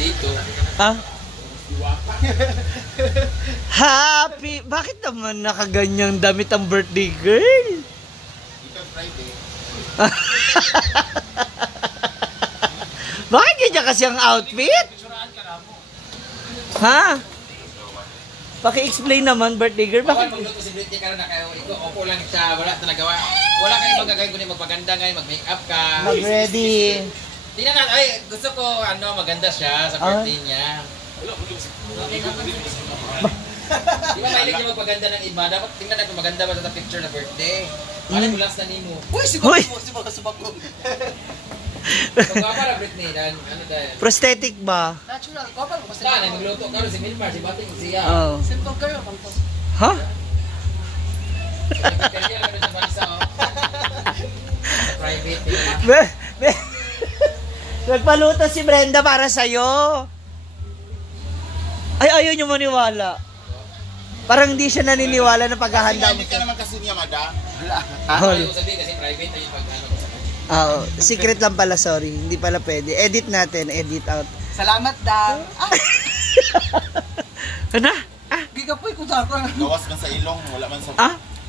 Dito. Ah? Happy! Bakit naman nakaganyang damit ang birthday girl? Dito Friday. Bakit ganyan kasi ang outfit? Ha? Paki-explain naman, birthday girl. Bakit? Bakit? Possibility ka na kayo. Opo lang siya. Wala na nagawa. Wala kayo magagawin kundi magpaganda ngayon, mag-makeup ka. Mag-ready. Tingnan natin. Ay, gusto ko maganda siya sa birthday niya. Di ba mahilig niya magpaganda ng iba? Dapat tingnan natin maganda ba sa picture na birthday. Ano mo last na nimo? Uy, subak ko. Pagkapa na Britney, ano dahil? Prosthetic ba? Natural, kopal ko. Saan ay magluto ka si Milmar, si Bating, siya. Oh. Simple girl, bang to. Ha? Kaya lang sa bansa, private. Nagpaluto si Brenda para sa'yo. Ay, ayaw niyo maniwala. Parang hindi siya naniniwala na paghahanda mo. Hindi ka naman kasi niya, madam. Ayaw sabihin kasi private ay pag-ano. Oo, secret lang pala, sorry. Hindi pala pwede. Edit natin, edit out. Salamat, Dang. Ano? Gigapoy ko sa ako. Gawas man sa ilong, wala man sa...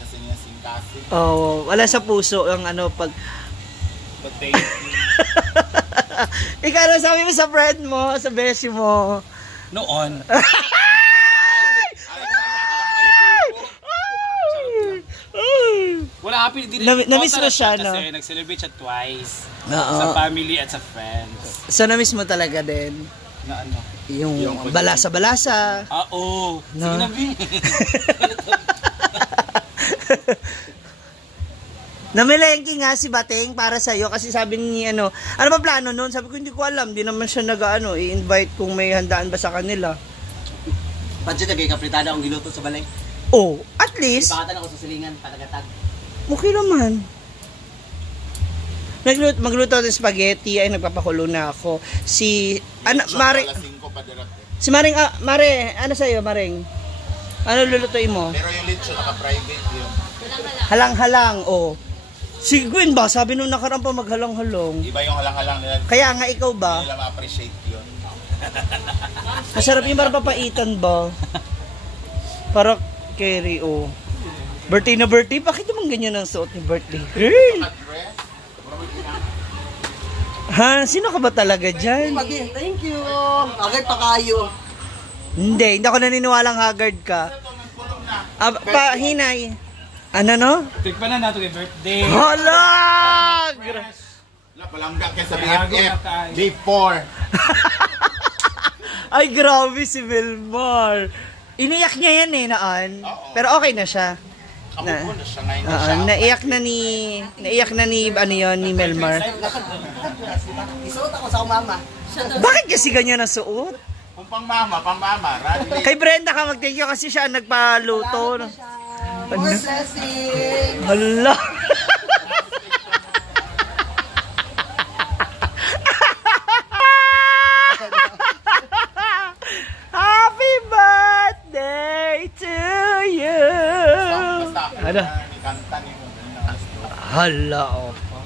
Kasi niya singkasi. Oo, wala sa puso ang ano pag... Ikaw na sabi mo sa friend mo, sa beshi mo. Noon. Wala happy din. Na-miss mo siya, no? Kasi nag-celebrate siya twice. Oo. Sa family at sa friends. So na-miss mo talaga din. Na ano? Yung balasa-balasa. Oo. No? Sige na, B. Namilengke nga si Bating para sa'yo kasi sabi ni ano ba plano noon? Sabi ko hindi ko alam, di naman siya i-invite kung may handaan ba sa kanila. Pansit na kay kapritada akong giluto sa balay. Oh, at least. Ipakatan ako sa silingan, patagatag. Okay naman. Magluto ng spaghetti, ay nagpapakulo na ako. Si, Mare, si Maring, Mare, ano sa'yo, Maring? Ano lulutuin mo? Pero yung lechon, naka-private yun. Halang-halang, oh. Si Gwen ba, sabi nung nakaraan pa maghalang-halong. Iba yung halang-halang nila. Kaya nga ikaw ba? Hindi nila ma-appreciate yun. Masarap yung para papaitan ba? Para carry, oh. Birthday na birthday, bakit naman ganyan ang suot ni birthday girl? Ha? Sino ka ba talaga dyan? Thank you. Agad pa kayo. Hindi ako naniniwalang haggard ka. Hinay. Ano no? Tikpan na nato kay birthday. Hala! Wala, palangga kayo sa BFF. Day 4. Ay, grabe si Vilmar. Iniyak niya yan naan. Pero okay na siya. Kamuko na siya ngayon na siya. Naiyak na ni Melmar. Isuot ako sa mama. Bakit kasi ganyan ang suot? Kung pang mama. Kay Brenda ka mag-thank you kasi siya ang nagpaluto. More blessing. Hala! Happy birthday to you! Ano? Hala, opo.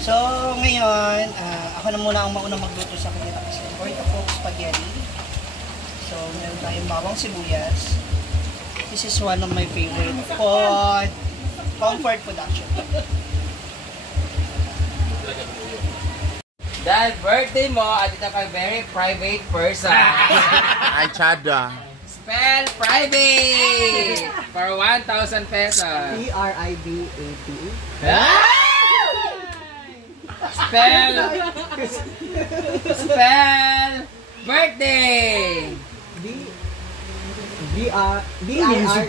So, ngayon, ako na muna ang maunang magluto sa kanila kasi going to cook spaghetti. So, meron tayong bawang sibuyas. This is one of my favorite food. Comfort food actually. Dahil birthday mo, at ito kay very private person. Ay, Chada. Spell private for 1,000 pesos. PRIVAT. Spell birthday. B-R-I-T-H-Y.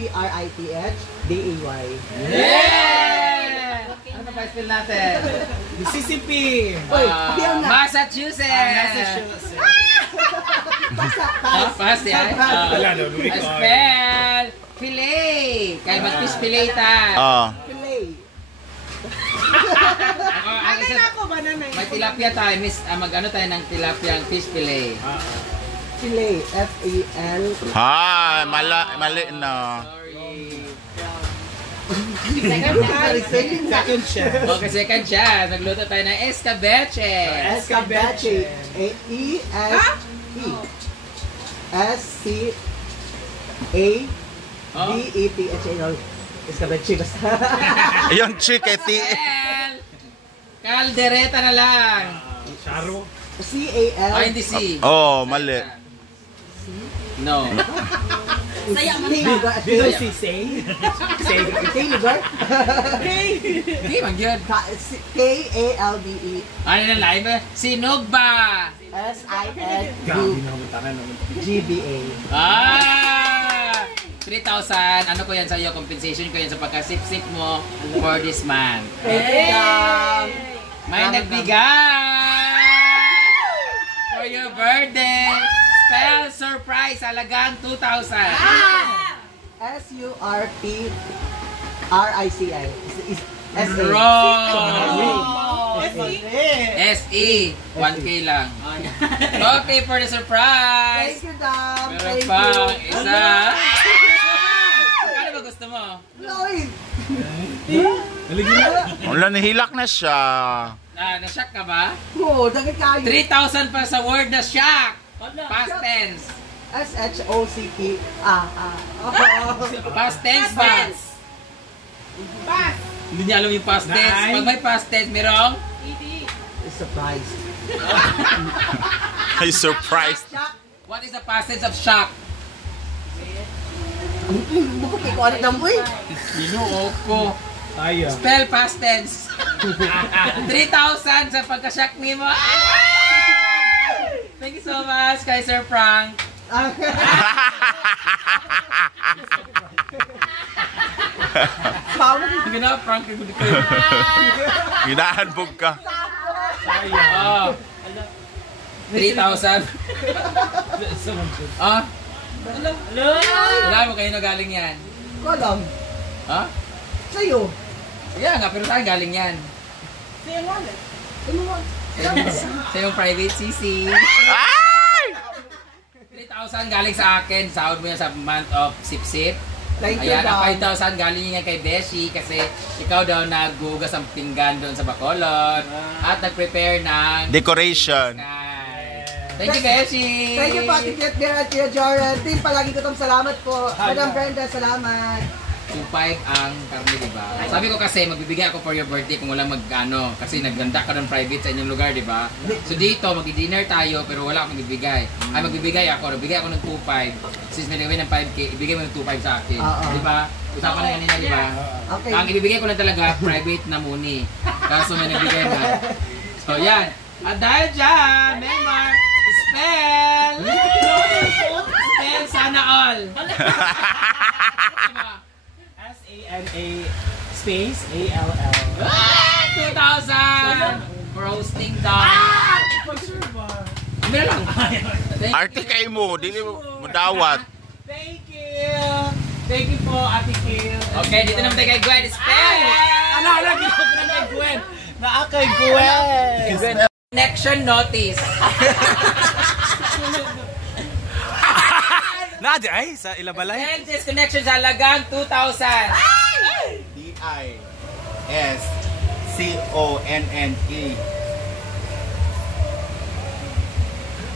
B-R-I-T-H-D-A-Y. Yeah! Ano pa spell natin? Mississippi. Massachusetts. Pass yan. Wala na, Spell fillet. Kaya mag-fish fillet ta. Fillet. May tilapia tayo, miss. Mag-ano tayo ng tilapia, ang fish fillet. Fillet. F-A-L. Mali na. Sorry. Second chance. Okay, second chance. Nagluto tayo ng escabeche. Escabeche. E-S-E. S-C-A-B-E-T-H-A. Escabeche. Basta. Ayun, chiketi. Well, kaldereta na lang. Charo. C-A-L. Oh, hindi C. Oh, mali. No. Dito si Say. Say lugar? Hindi, mag-yun. K-A-L-B-E. Ano na live? Sinugba. S-I-N-U-G-B-A. Ah! 3,000. Ano ko yan sa'yo? Compensation ko yan sa pagkasip-sip mo for this month. May nagbigay for your birthday. Spell surprise. Halagang 2,000. S-U-R-P-R-I-C-I. S-A. Wrong. S-E. 1K lang. Okay for the surprise. Thank you, Dam. Meron Thank pang you. isa. Ano ba gusto mo? Lloyd. Wala, nahilak na siya. Na-shock ka ba? Oo, dagay kayo. 3,000 pa sa word na shock. Past tense. S-H-O-C-P. Past tense ba? Hindi niya alam yung past tense. Pag may past tense, merong? Surprise. Ay, surprised. What is the past tense of shock? Bukod ko ano damo eh. Binuo ko. Tayo. Spell past tense. 3,000 sa pagka-shock ni mo. Thank you so much, kay Sir Frank. Gina, Frank, yung gusto ko. Ginahanbog ka. Oh. 3,000. Ah? Wala mo kayo na galing yan. Ko alam. Ha? Sa'yo. Yeah nga, pero saan galing yan? Sa'yo wallet. Ano mo? Sa yung private CC. 3,000 galing sa akin. Sahod mo yan sa month of sip-sip. Thank you, Ayan, Dam. ang 5,000 galing yan kay Beshi kasi ikaw daw naggugas ang pinggan doon sa Bacolod at nag-prepare ng Decoration. Thank you, Beshi! Thank you, Pati Kiet Bear at Tia Joran. Team, palagi ko itong salamat po. Madam Brenda, salamat. 2.5 ang karne, diba? Sabi ko kasi, magbibigay ako for your birthday kung walang mag-ano. Kasi nagganda ka ng private sa inyong lugar, diba? So dito, mag-dinner tayo, pero wala akong magbibigay. Ay, magbibigay ako. Nagbigay ako ng 2.5. Since may nagawin ng 5K, ibigay mo ng 2.5 sa akin. Diba? Usapan na kanina, diba? Okay. Ang ibibigay ko lang talaga, private na muni. Kaso may nagbigay na. So, yan. At dahil dyan, member, spell! Spell sana all. S-A-N-A space A-L-L. 2,000! For hosting down. Hindi na lang. Arte kayo mo, dili mo madawat. Thank you! Thank you po, Ate Kim. Okay, dito naman tayo kay Gwen. Spell! Ano, ginawa ko na kay Gwen. Naakay Gwen. Connection notice. Nadia, ay, sa ilabalay. Send this connection sa halagang 2,000. D-I-S-C-O-N-N-E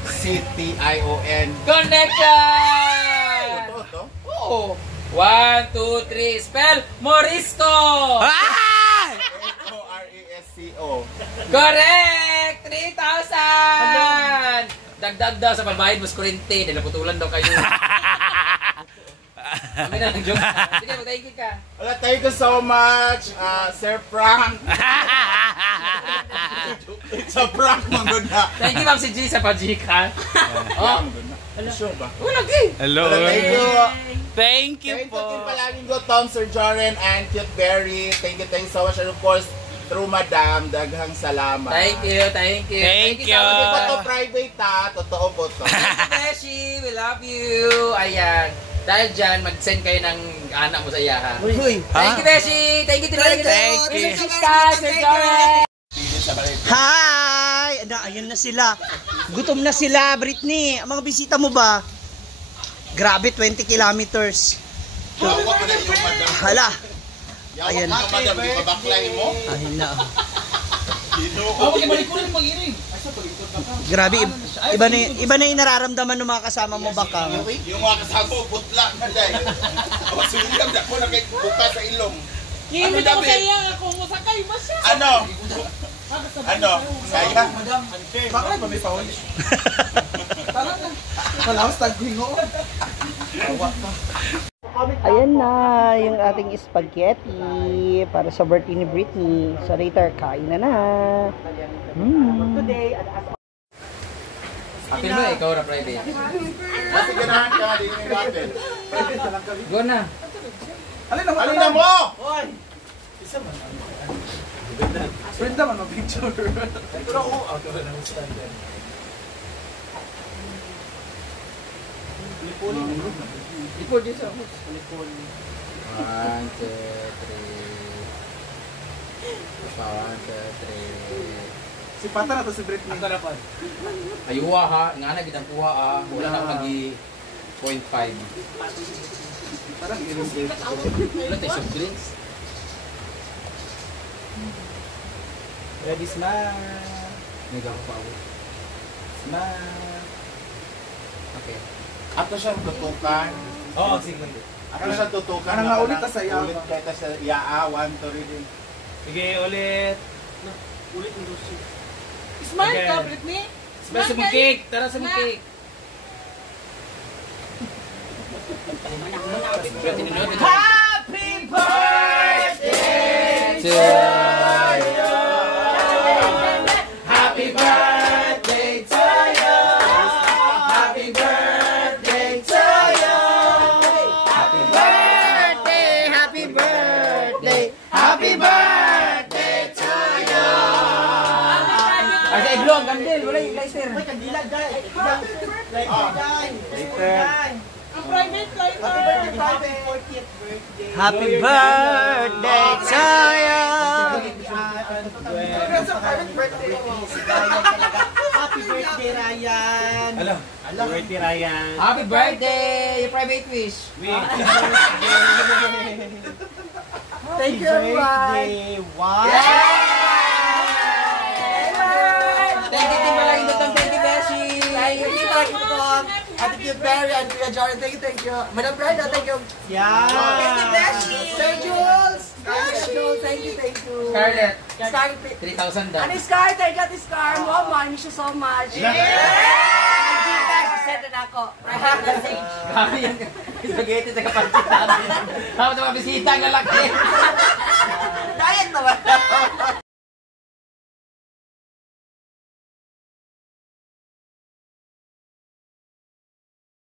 C-T-I-O-N. Connection! Ito? Oo. 1, 2, 3. Spell Morisco! O-R-E-S-C-O. Correct! 3,000! Dagdag daw sa pambayad mo sa kurente. Dahil naputulan daw kayo. Kami na lang joke. Sige, mag-thank you ka. Wala, thank you so much, Sir Frank. Sa Frank, manggod na. Thank you, Ma'am si G sa pajika. Oh, Sure ba? wala lagi. Hello. Thank you. Thank you Thank you po. din palaging go Tom, Sir Joren, and Cute Berry. Thank you so much. And of course, through Madam, daghang salamat. Thank you, thank you. Thank you. Hindi po to private ha, totoo po to. Thank you, Beshi. We love you. Ayan. Dahil dyan, mag-send kayo ng anak mo sa iyaha. Uy. Thank you, Beshi. Thank you, Thank you. Thank you, guys. Sir Joren. Hi! Ayun na sila. Gutom na sila, Britney. Ang mga bisita mo ba? Grabe, 20 kilometers. Bawa pa na yung Madam. Hala. Ayan. Yawak ka madam, di ba baklay mo? Ayun na. Oh, balik ko rin mag-iring. Grabe, iba na yung nararamdaman ng mga kasama mo, Bakang. Yung mga kasama, butla na dahil. Masulyam na ko na kay buka sa ilong. Iimit ako sa iya, ako masakay ba siya? Ano? Ano? Saya? Bakit ba may paul? Tara na. Wala akong stagwingo. Ayan na yung ating spaghetti para sa birthday ni Britney. So later, kain na na. Apil mo, ikaw na private. Kasi ganahan ka, di yung natin. Go na. Alin na mo! Friend naman, mag-picture. Ipod yun sa ako. 1, 2, 3. Si Pata na to si Britney. Ang karapan. Ayuwa ha, nga na gitang kuha ah. Wala na magi 0.5. Parang i-reserve. Wala tayo soft drinks. Ready, smile. Mega ko pa. Smile. Okay. Ato siyang tutukan. Oo, sige. Ato siyang tutukan. Ano nga ulit ta sa iya? Ulit kayo ta sa iya. 1, 2, rin. Sige, ulit. Smile Okay. ka, Britney. Smile sa cake. Tara sa cake. Happy birthday to you. Happy birthday to you. Happy birthday to you. Happy birthday, happy birthday, happy birthday to you. Ay, iglong, kandil, wala yung lighter. Happy birthday to you! Happy birthday, Ryan! Hello. Birthday, Ryan. Happy birthday, your private wish. Thank you, everyone. Thank you, Team Malangindotong. Thank you, Beshi. Thank you, Ate Cute Berry, and Kuya Jordan, thank you. Madam Brenda, thank you. Yeah! Thank you, Beshi. Sir Jules. Sir Jules, thank you. Scarlett, Scarlett. 3,000 daw. Ano Scar? Thank you, Scar. Mama, I miss you so much. She said that ako. Grabe yan. Spaghetti sa kapansit natin. Tapos sa mga bisita ang lalaki. Diet naman.